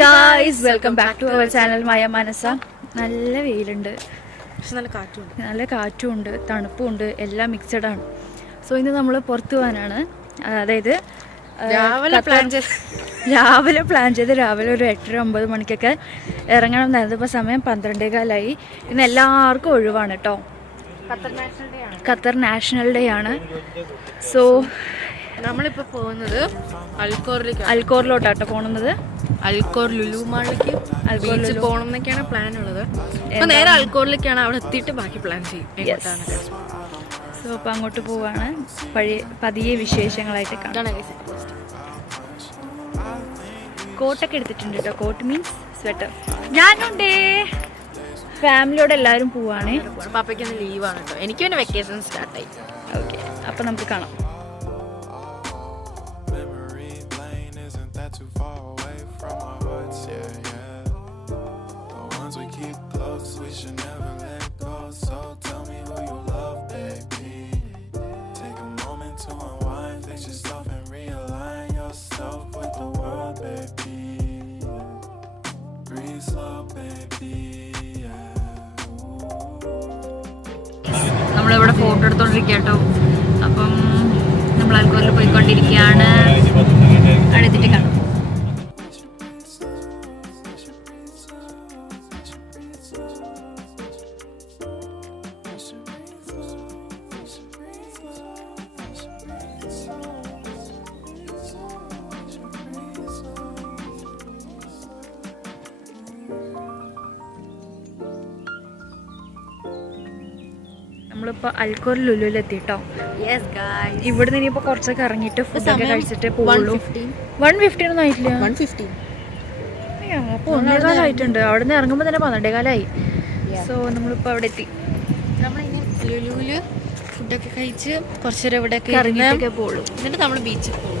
Guys, welcome back to our channel Maya Manasa. നല്ല വെയിലുണ്ട്, പക്ഷെ നല്ല കാറ്റുമുണ്ട്, തണുപ്പുമുണ്ട്, എല്ലാം മിക്സഡാണ്. സോ ഇന്ന് നമ്മൾ പുറത്തു പോകാനാണ്. അതായത് രാവിലെ പ്ലാൻ ചെയ്ത് രാവിലെ ഒരു 8-9 മണിക്കൊക്കെ ഇറങ്ങണം എന്നായിരുന്നു. ഇപ്പോൾ സമയം 12:15. ഇന്ന് എല്ലാവർക്കും ഒഴിവാണ് കേട്ടോ. ഖത്തർ നാഷണൽ ഡേ ആണ്. സോ നമ്മളിപ്പോൾ പോകുന്നത് അൽക്കോറിലോട്ടാട്ടോ പോകുന്നത്. അൽക്കോർ ലുലു മാളിലേക്ക് ബീച്ചിൽ പോകണം എന്നൊക്കെയാണ് പ്ലാൻ ഉള്ളത്. അപ്പോൾ നേരെ അൽക്കോറിലേക്കാണ്. അവിടെ എത്തിയിട്ട് ബാക്കി പ്ലാൻ ചെയ്യും. സോ അപ്പോൾ അങ്ങോട്ട് പോവാണ്. പതിയെ വിശേഷങ്ങളായിട്ട് കാണാം. കോട്ടൊക്കെ എടുത്തിട്ടുണ്ട് കേട്ടോ. Coat means sweater. ഞാനുണ്ടേ. ഫാമിലിയോടെ എല്ലാവരും പോവാണ്. പാപ്പയ്ക്ക് ലീവാണ് കേട്ടോ. എനിക്ക് പിന്നെ വെക്കേഷൻ സ്റ്റാർട്ടായി. ഓക്കെ, അപ്പോൾ നമുക്ക് കാണാം. We should never let go, so tell me who you love, baby. Take a moment to unwind, fix yourself and realign yourself with the world, baby. Breathe slow, baby. നമ്മളിവിടെ photo എടുത്തോണ്ടിരിക്കുക കേട്ടോ. അപ്പം നമ്മൾ അൽക്കോറിൽ പോയിക്കൊണ്ടിരിക്കുകയാണ്. അടുത്തിട്ട് കാണാം. നമ്മളിപ്പോൾ അൽക്കോർ ലുലുവിലെത്തി കേട്ടോ. ഇവിടുന്ന് ഇനിയിപ്പോൾ കുറച്ചൊക്കെ ഇറങ്ങിയിട്ട് ഫുഡൊക്കെ കഴിച്ചിട്ട് പോകുള്ളൂ. 1:15 ഒന്നും ആയിട്ടില്ല. 1:15 അപ്പോൾ 1:15 ആയിട്ടുണ്ട്. അവിടെ നിന്ന് ഇറങ്ങുമ്പോൾ തന്നെ 12:15. സോ നമ്മളിപ്പോൾ അവിടെ എത്തി. നമ്മളിങ്ങനെ ലുലുവിൽ ഫുഡൊക്കെ കഴിച്ച് കുറച്ച് നേരം ഇവിടെയൊക്കെ ഇറങ്ങിയിട്ടൊക്കെ പോകുള്ളൂ. എന്നിട്ട് നമ്മൾ ബീച്ചിൽ പോകും.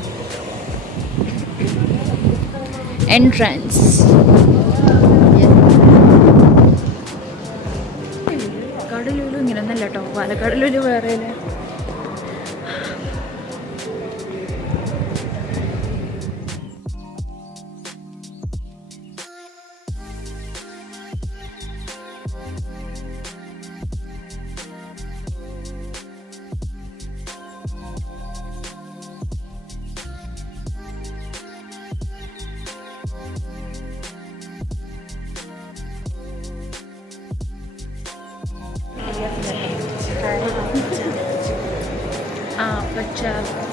എൻട്രൻസ് ലുലു ഇങ്ങനെയൊന്നല്ല കേട്ടോ. പാലക്കാട് ലുലു വേറെ.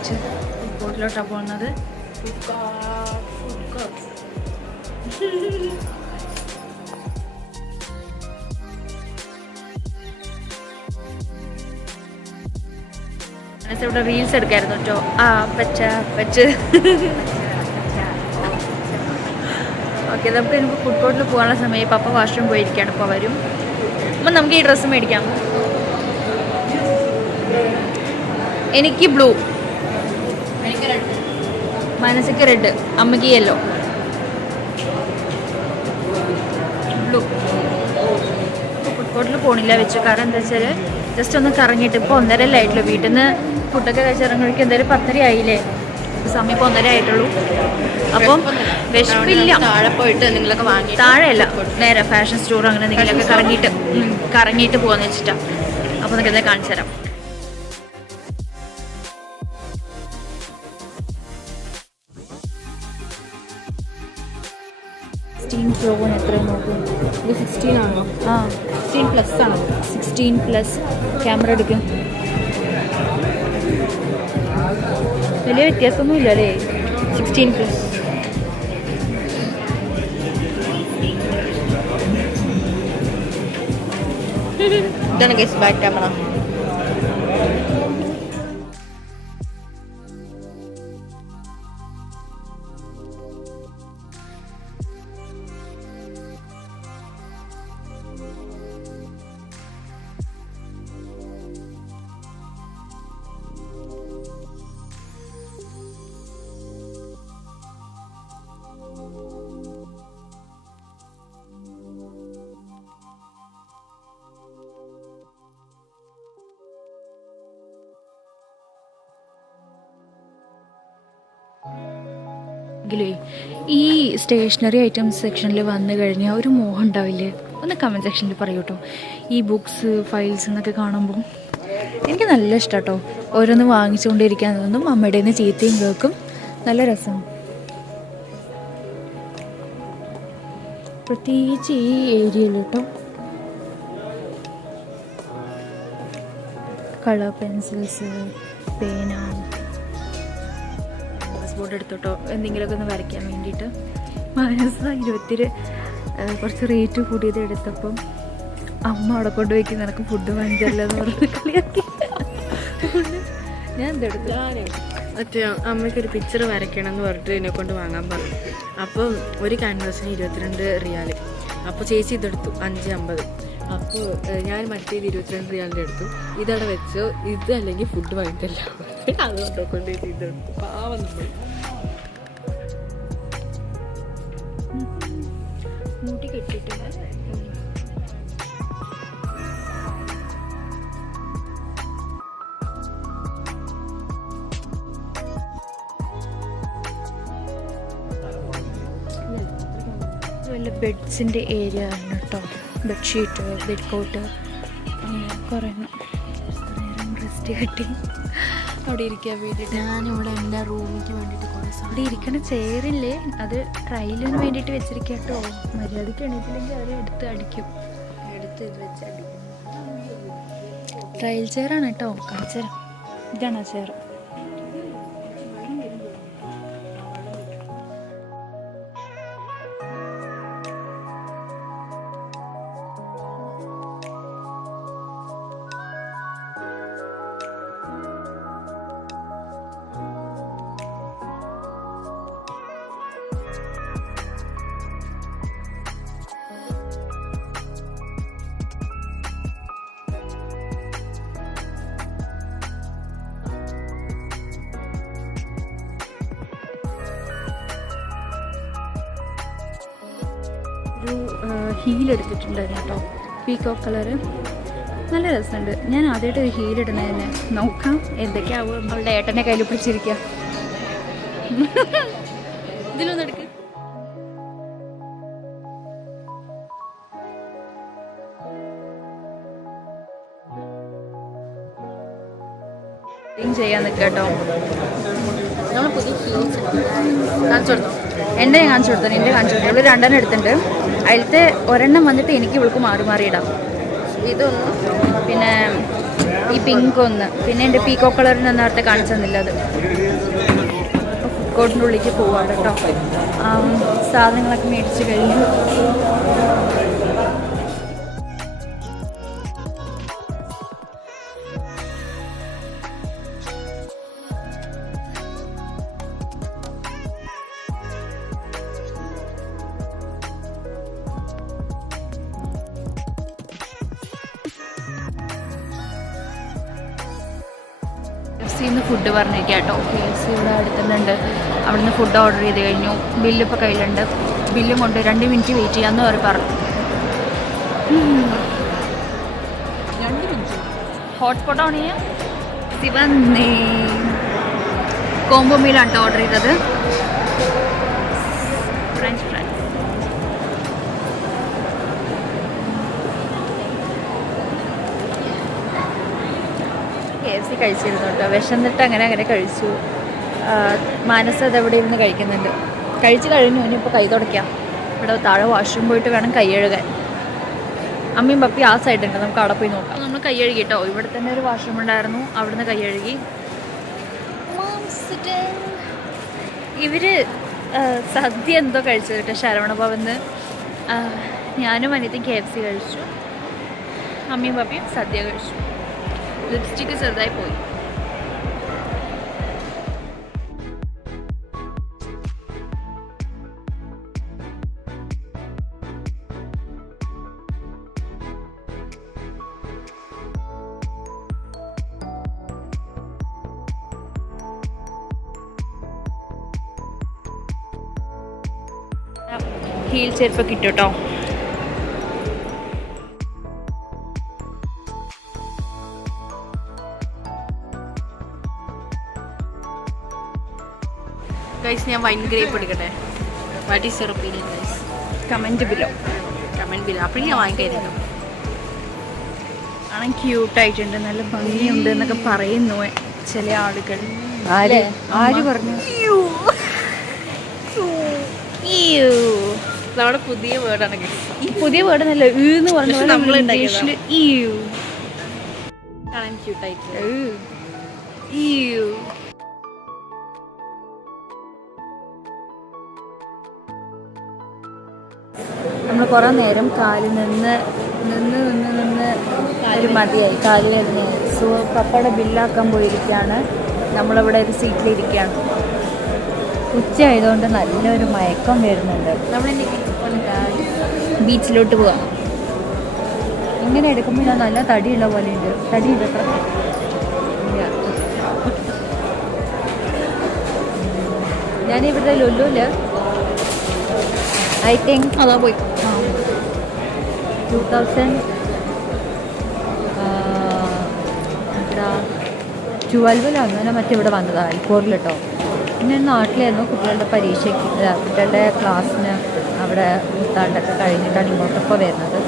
ഫുട്ബോട്ടിലോട്ടാണ് പോകുന്നത്. ഇവിടെ റീൽസ് എടുക്കായിരുന്നു കേട്ടോ. ഓക്കെ, നമുക്ക് എനിക്ക് ഫുഡ് കോർട്ടിൽ പോകാനുള്ള സമയം. പപ്പ വാഷ്റൂം പോയിരിക്കുകയാണ്. ഇപ്പോൾ വരും. അപ്പം നമുക്ക് ഈ ഡ്രസ്സ് മേടിക്കാം. എനിക്ക് ബ്ലൂ, മനസ്സിക്ക് റെഡ്, അമ്മയ്ക്ക് യെല്ലോ. ബ്ലൂ. ഫുഡ് കോർട്ടിൽ പോണില്ല വെച്ചു. കാരണം എന്താ വെച്ചാൽ ജസ്റ്റ് ഒന്ന് കറങ്ങിയിട്ട് ഇപ്പോൾ 1:30 ആയിട്ടുള്ളൂ. വീട്ടിൽ നിന്ന് ഫുഡൊക്കെ കഴിച്ചിറങ്ങുമ്പോഴേക്കും എന്തായാലും 10:30 ആയില്ലേ. സമയം ഇപ്പോൾ 1:30 ആയിട്ടുള്ളൂ. അപ്പം വിശപ്പില്ല. താഴെ പോയിട്ട് എന്തെങ്കിലുമൊക്കെ വാങ്ങി, താഴെയല്ല, നേരെ ഫാഷൻ സ്റ്റോർ അങ്ങനെ എന്തെങ്കിലുമൊക്കെ കറങ്ങിയിട്ട് പോകാന്ന് വെച്ചിട്ടാണ്. അപ്പോൾ നിങ്ങൾക്ക് എന്തായാലും കാണിച്ചു തരാം. പ്രോന് എത്രയും നോക്കും. ഇത് 16 ആണോ? 16+ ആണോ? 16+ ക്യാമറ എടുക്കും. വലിയ വ്യത്യാസമൊന്നുമില്ല അല്ലേ. 16+. ഇതാണ് ഗൈസ് ബാക്ക് ക്യാമറ. എങ്കിലേ ഈ സ്റ്റേഷനറി ഐറ്റംസ് സെക്ഷനിൽ വന്നു കഴിഞ്ഞാൽ ഒരു മോഹം ഉണ്ടാവില്ലേ? ഒന്ന് കമൻറ്റ് സെക്ഷനിൽ പറയൂ കേട്ടോ. ഈ ബുക്സ് ഫയൽസ് എന്നൊക്കെ കാണുമ്പോൾ എനിക്ക് നല്ല ഇഷ്ടം കേട്ടോ. ഓരോന്ന് വാങ്ങിച്ചുകൊണ്ടിരിക്കാൻ തോന്നും. അമ്മയുടെ നിന്ന് ചീത്തയും കേൾക്കും. നല്ല രസമാണ്. പ്രത്യേകിച്ച് ഈ ഏരിയയിൽ കേട്ടോ. കളർ പെൻസിൽസ്, പേന, ബോർഡ് എടുത്തോട്ടോ എന്തെങ്കിലുമൊക്കെ ഒന്ന് വരയ്ക്കാൻ വേണ്ടിയിട്ട്. മനസ്സ് 20 കുറച്ച് റേറ്റ് കൂടിയത് എടുത്തപ്പം അമ്മ അവിടെ കൊണ്ടുപോയി നിനക്ക് ഫുഡ് വാങ്ങിച്ചല്ലോ എന്ന് പറഞ്ഞ് കളിയാക്കി. ഞാൻ എന്തെടുത്തു? മറ്റേ അമ്മയ്ക്കൊരു പിക്ചർ വരയ്ക്കണം എന്ന് പറഞ്ഞിട്ട് എന്നെ കൊണ്ട് വാങ്ങാൻ പറഞ്ഞു. അപ്പം ഒരു ക്യാൻവാസിന് 22 റിയാൽ. അപ്പോൾ ചേച്ചി ഇതെടുത്തു 5.50. അപ്പോൾ ഞാൻ മറ്റേത് 22 റിയാലിൻ്റെ എടുത്തു. ഇതവിടെ വെച്ചോ, ഇത് അല്ലെങ്കിൽ ഫുഡ് വാങ്ങിക്കല്ല. അതുകൊണ്ടോ കൊണ്ട് ഇതെടുത്തു. പാവം നമ്മൾ മൂട്ടി കെട്ടിയിട്ടില്ല. വല്ല ബെഡ്സിൻ്റെ ഏരിയ ആണ് കേട്ടോ. ബെഡ്ഷീറ്റ്, ബെഡ് കോട്ട്, കുറേ നേരം റെസ്റ്റ് കിട്ടി അവിടെ ഇരിക്കാൻ വേണ്ടിയിട്ട്. ഞാനിവിടെ എൻ്റെ റൂമിക്ക് വേണ്ടിയിട്ട് കുറേ അവിടെ ഇരിക്കണ ചെയറില്ലേ, അത് ട്രയലിന് വേണ്ടിയിട്ട് വെച്ചിരിക്കുക കേട്ടോ. മര്യാദയ്ക്ക് എണീറ്റില്ലെങ്കിൽ അവർ എടുത്ത് ഇത് വെച്ച് അടിക്കും. ട്രയൽ ചെയറാണ് കേട്ടോ. കാണിച്ചു തരാം. ഇതാണ് ആ ചെയർ. ഒരു ഹീൽ എടുത്തിട്ടുണ്ടായിരുന്നു കേട്ടോ. പീക്കോക്ക് കളറ് നല്ല രസമുണ്ട്. ഞാൻ ആദ്യമായിട്ട് ഒരു ഹീൽ ഇടണ തന്നെ. നോക്കാം എന്തൊക്കെയാവും. അവളുടെ ഏട്ടനെ കയ്യിൽ പിടിച്ചിരിക്കുക. ഇതിലൊന്നും എടുക്ക്. ചെയ്യാൻ നിൽക്കുക കേട്ടോ. നമ്മൾ പുതിയ ഹീൽസ് കാണിച്ചു കൊടുത്തോ? എൻ്റെ ഞാൻ കാണിച്ചു കൊടുത്തു. എൻ്റെ കാണിച്ചു കൊടുത്തു. ഇവള് 2 എടുത്തിട്ടുണ്ട്. അതിലത്തെ ഒരെണ്ണം വന്നിട്ട് എനിക്ക് ഇവൾക്ക് മാറി ഇടാം. ഇതൊന്ന്, പിന്നെ ഈ പിങ്ക് ഒന്ന്, പിന്നെ എൻ്റെ പീക്കോ കളറിന് നേരത്തെ കാണിച്ചു തന്നില്ല. അത് ഫുഡ് കോർട്ടിൻ്റെ ഉള്ളിലേക്ക് പോവാണ് കേട്ടോ. സാധനങ്ങളൊക്കെ മേടിച്ച് കഴിഞ്ഞു. KFC ഫുഡ് പറഞ്ഞിരിക്കുക കേട്ടോ. KFC ഇവിടെ അടുത്തുണ്ട്. അവിടുന്ന് ഫുഡ് ഓർഡർ ചെയ്ത് കഴിഞ്ഞു. ബില്ല് ഇപ്പോൾ കയ്യിലുണ്ട്. ബില്ലും കൊണ്ട് 2 മിനിറ്റ് വെയിറ്റ് ചെയ്യാമെന്ന് അവർ പറഞ്ഞു. 2 മിനിറ്റ് ഹോട്ട്സ്പോട്ട് ഓൺ ചെയ്യാം. ശിവന്നേ കോംബോ മീലാണ് കേട്ടോ ഓർഡർ ചെയ്തത്. French fries. KFC കഴിച്ചിരുന്നു കേട്ടോ. വിശന്നിട്ട് അങ്ങനെ കഴിച്ചു. മാനസ് അത് എവിടെ ഇരുന്ന് കഴിക്കുന്നുണ്ട്. കഴിച്ച് കഴിഞ്ഞു. ഇനിയിപ്പോൾ കൈ തുടയ്ക്കാം. ഇവിടെ താഴെ വാഷ്റൂം പോയിട്ട് വേണം കൈ കഴുകാൻ. അമ്മയും പപ്പി ആ സൈഡുണ്ട്. നമുക്ക് അവിടെ പോയി നോക്കാം. നമ്മൾ കൈ കഴുകി കേട്ടോ. ഇവിടെ തന്നെ ഒരു വാഷ്റൂം ഉണ്ടായിരുന്നു. അവിടുന്ന് കൈ കഴുകി. ഇവർ സദ്യ എന്തോ കഴിച്ചു കേട്ടോ ശരവണ ഭവന്ന്. ഞാനും അനിയത്തും KFC കഴിച്ചു. അമ്മയും പപ്പിയും സദ്യ കഴിച്ചു. ലിപ്സ്റ്റിക്ക് ചെറുതായി പോയി. ഹീൽ ചെരുപ്പൊക്കെ ഇട്ടു കേട്ടോ. ഗൈസ് ഞാൻ വൈൻ ഗ്രേപ്പ് എടുക്കട്ടെ. What is your opinion guys? Comment below. Comment below. അപ്പോഴും ഞാൻ വാങ്ങിക്കായിരുന്നു. ആണ് ക്യൂട്ടായിട്ടുണ്ട്, നല്ല ഭംഗിയുണ്ട് എന്നൊക്കെ പറയുന്നു ചില ആളുകൾ. ആര് പറഞ്ഞു? നമ്മുടെ പുതിയ വേർഡാണ് ഗൈസ്. ഈ പുതിയ വേർഡ് നല്ല എന്ന് പറഞ്ഞു നമ്മൾ ഇംഗ്ലീഷിൽ കാണാൻ ക്യൂട്ടായിട്ട്. നമ്മൾ കുറേ നേരം കാലിൽ നിന്ന് ഒരു മതിയായി, കാലിൽ നിന്ന്. സോ പപ്പയുടെ ബില്ലാക്കാൻ പോയിരിക്കുകയാണ്. നമ്മളിവിടെ ഒരു സീറ്റിലിരിക്കുകയാണ്. ഉച്ച ആയതുകൊണ്ട് നല്ലൊരു മയക്കം വരുന്നുണ്ട്. ബീച്ചിലോട്ട് പോവാം. ഇങ്ങനെ എടുക്കുമ്പോൾ ഞാൻ നല്ല തടിയുള്ള പോലെയുണ്ട്. തടിയുണ്ട് അത്ര. ഞാനിവിടെ ലുലുവിൽ ഐ തിങ്ക് അതാ പോയി 2012 അങ്ങനെ മറ്റിവിടെ വന്നതാണ്, ഐക്കോറിൽ കേട്ടോ. പിന്നെ നാട്ടിലായിരുന്നു കുട്ടികളുടെ പരീക്ഷയ്ക്ക്, കുട്ടികളുടെ ക്ലാസ്സിന് അവിടെ മുത്താണ്ടൊക്കെ കഴിഞ്ഞിട്ടാണ് ഇങ്ങോട്ടൊക്കെ വരുന്നത്.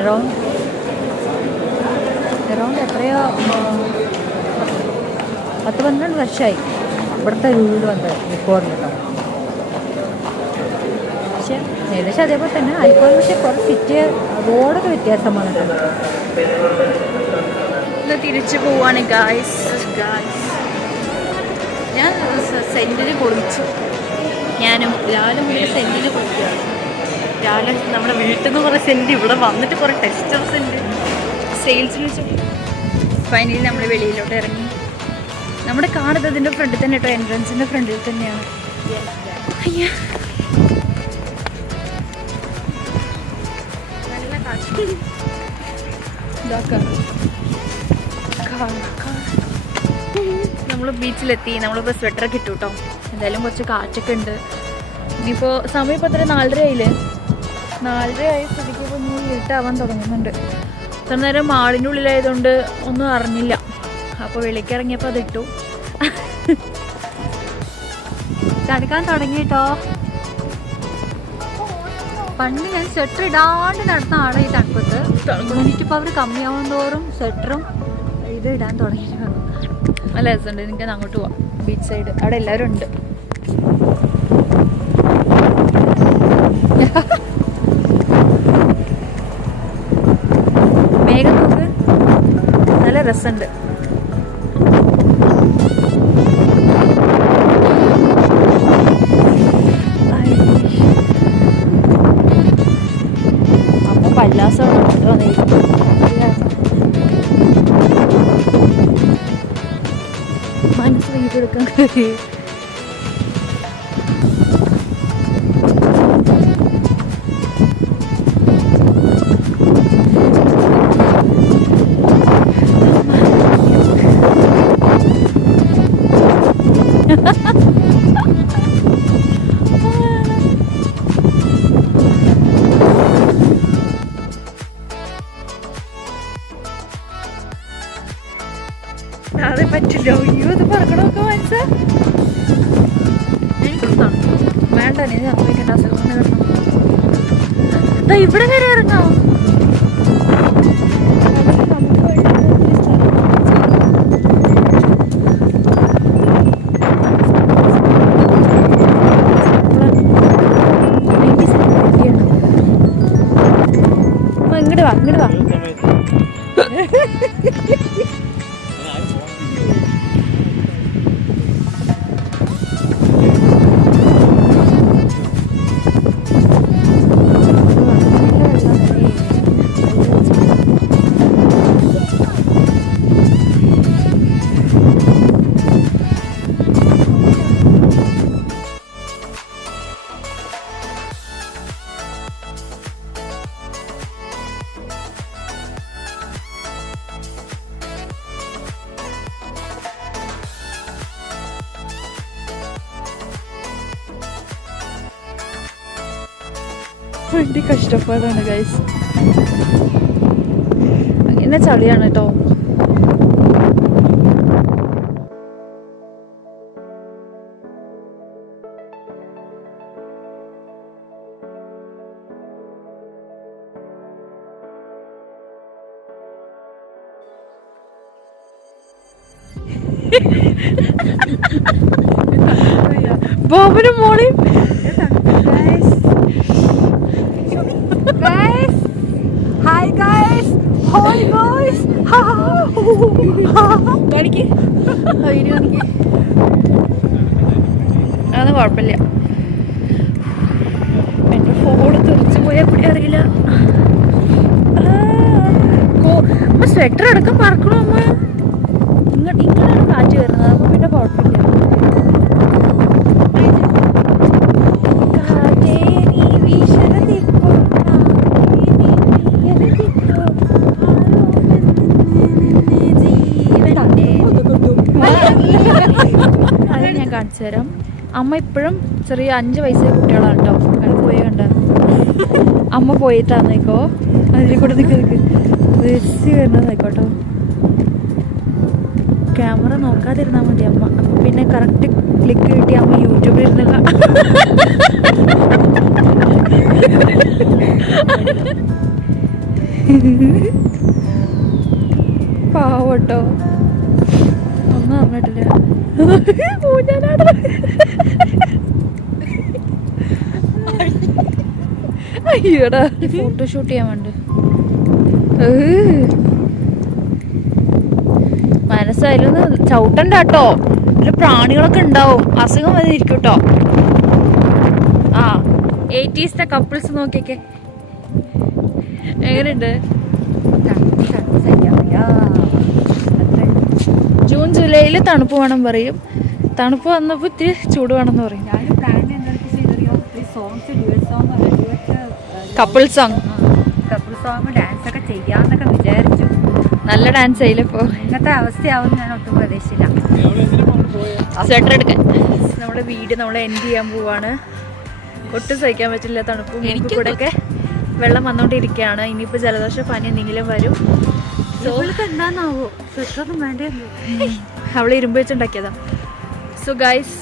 എറൗണ്ട് എത്രയോ 10-12 വർഷമായി ഇവിടുത്തെ ലുലുവിൽ വന്നത്, ഐക്കോറിൽ കേട്ടോ. പക്ഷേ ഏകദേശം അതേപോലെ തന്നെ ഐക്കോറിൽ, പക്ഷേ കുറച്ച് സിറ്റി റോഡൊക്കെ വ്യത്യാസം വന്നിട്ടുണ്ട്. തിരിച്ചു പോവാണ് ഗായ്സ്. ഞാൻ സെന്റിന് പൊളിച്ചു. ഞാനും രാവിലെ മുതൽ സെന്റിന് പൊളിക്കുകയാണ്. രാവിലെ നമ്മുടെ വീട്ടിൽ നിന്ന് കുറേ സെന്റ്, ഇവിടെ വന്നിട്ട് കുറേ ടെക്സ്റ്റർ സെന്റ് സെയിൽസിൽ വെച്ചു. ഫൈനലി നമ്മൾ വെളിയിലോട്ട് ഇറങ്ങി. നമ്മുടെ കാർ ഇതിൻ്റെ ഫ്രണ്ടിൽ തന്നെ കേട്ടോ, എൻട്രൻസിൻ്റെ ഫ്രണ്ടിൽ തന്നെയാണ്. അയ്യ നല്ല കാറ്റ്. നമ്മൾ ബീച്ചിലെത്തി. നമ്മളിപ്പോൾ സ്വെറ്ററൊക്കെ ഇട്ടു കേട്ടോ. എന്തായാലും കുറച്ച് കാറ്റൊക്കെ ഉണ്ട്. ഇനിയിപ്പോൾ സമയം ഇപ്പോൾ എത്ര 4:30 ആയില്ലേ? 4:30 ആയ സ്ഥിതിക്ക് ഇപ്പോൾ ഇനി ഇരുട്ടാവാൻ തുടങ്ങുന്നുണ്ട്. ഇത്ര നേരം മാളിൻ്റെ ഉള്ളിലായതുകൊണ്ട് ഒന്നും അറിഞ്ഞില്ല. അപ്പോൾ വെളിക്കിറങ്ങിയപ്പോൾ അതിട്ടു. തണുക്കാൻ തുടങ്ങി കേട്ടോ. പണ്ട് ഞാൻ സ്വെറ്റർ ഇടാണ്ട് നടന്ന ആളെ ഈ തണുപ്പത്ത്. ഇമ്മ്യൂണിറ്റി പവർ കമ്മിയാവും തോറും സ്വെറ്ററും ഇത് ഇടാൻ തുടങ്ങി. നല്ല രസമുണ്ട്. എനിക്ക് അങ്ങോട്ട് പോവാം, ബീച്ച് സൈഡ്. അവിടെ എല്ലാവരും ഉണ്ട്. മേഘം നോക്ക്, നല്ല രസമുണ്ട്. അപ്പൊ പല്ലാസമാണ് മനസ്സ് വീടെടുക്കാൻ കഴിയും. അതെ പറ്റില്ലോ. അയ്യോ ഇത് പറക്കണമൊക്കെ മനസ്സാ വേണ്ട. നീ സംഭവിക്കേണ്ട അസുഖം കിട്ടണം. ഇവിടെ വരെ ഇറങ്ങാം. ഇങ്ങോട്ട് വാ, ഇങ്ങോട്ട് വാ. വണ്ടി കഷ്ടപ്പാടാണ് ഗൈസ്. അങ്ങനെ ചളിയാണ് കേട്ടോ. ബോബനും മോളിയും ഹായ് ഗൈസ് ഹായ് ഗൈസ് അതൊന്നും കുഴപ്പമില്ല. എൻ്റെ ഫോൺ തെറിച്ചു പോയാൽ കൂടി അറിയില്ല. അമ്മ സ്വെറ്റർ അടക്കം പറക്കണോ അമ്മ? ഇങ്ങനെയാണ് കാറ്റ് വരുന്നത്, അപ്പൊ പിന്നെ കുഴപ്പമില്ല. അത് ഞാൻ കാണിച്ചു തരാം. അമ്മ ഇപ്പോഴും ചെറിയ 5 വയസ്സായ കുട്ടികളാണ് കേട്ടോ. അത് പോയി കണ്ട അമ്മ പോയിട്ടാന്നേക്കോ അതിൽ കൂടെ നിൽക്ക് ബസ് വരുന്നതായിക്കോട്ടോ. ക്യാമറ നോക്കാതിരുന്നാൽ മതി അമ്മ. അപ്പം പിന്നെ കറക്റ്റ് ക്ലിക്ക് കിട്ടി അമ്മ യൂട്യൂബിൽ ഇരുന്ന് പാവട്ടോ ഒന്നും അറിഞ്ഞിട്ടില്ല. അയ്യോടാ ഫോട്ടോഷൂട്ട് ചെയ്യാൻ വേണ്ടി മനസ്സായാലൊന്ന് ചവിട്ടണ്ട കേട്ടോ. ഇതിൽ പ്രാണികളൊക്കെ ഉണ്ടാവും, അസുഖം വന്നിരിക്കും കേട്ടോ. ആ 80s കപ്പിൾസ് നോക്കിയൊക്കെ എങ്ങനെയുണ്ട്? ജൂൺ ജൂലൈയിൽ തണുപ്പ് വേണം പറയും. തണുപ്പ് വന്നപ്പോൾ ഇത്തിരി ചൂട് വേണമെന്ന് പറയും. കപ്പിൾ സോങ് ഡാൻസ് ഒക്കെ ചെയ്യാന്നൊക്കെ വിചാരിച്ചു. നല്ല ഡാൻസ് ആയില്ല ഇപ്പോ. ഇങ്ങനത്തെ അവസ്ഥയാവും ഞാൻ ഒട്ടും പ്രതീക്ഷിച്ചില്ല. സ്വെറ്റർ എടുക്കാൻ നമ്മുടെ വീട് നമ്മൾ എൻഡ് ചെയ്യാൻ പോവാണ്. ഒട്ടും സഹിക്കാൻ പറ്റില്ല തണുപ്പും. എനിക്ക് കൂടെ ഒക്കെ വെള്ളം വന്നോണ്ടിരിക്കുകയാണ്. ഇനിയിപ്പോൾ ജലദോഷ പനി എന്തെങ്കിലും വരും. എന്താന്നാവോ സ്വെറ്ററൊന്നും വേണ്ടേ? അവളെ ഇരുമ്പ് വെച്ചുണ്ടാക്കിയതാ. സോ ഗൈസ്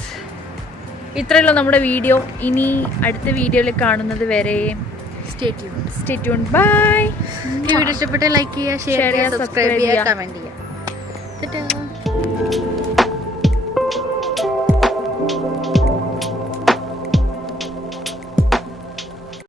ഇത്രയുള്ള നമ്മുടെ വീഡിയോ. ഇനി അടുത്ത വീഡിയോയിൽ കാണുന്നത് വരെ സ്റ്റേ ട്യൂൺ. ബൈ. ഈ വീഡിയോ ഇഷ്ടപ്പെട്ട ലൈക്ക് ചെയ്യുക, ഷെയർ ചെയ്യുക, സബ്സ്ക്രൈബ് ചെയ്യുക, കമന്റ് ചെയ്യുക.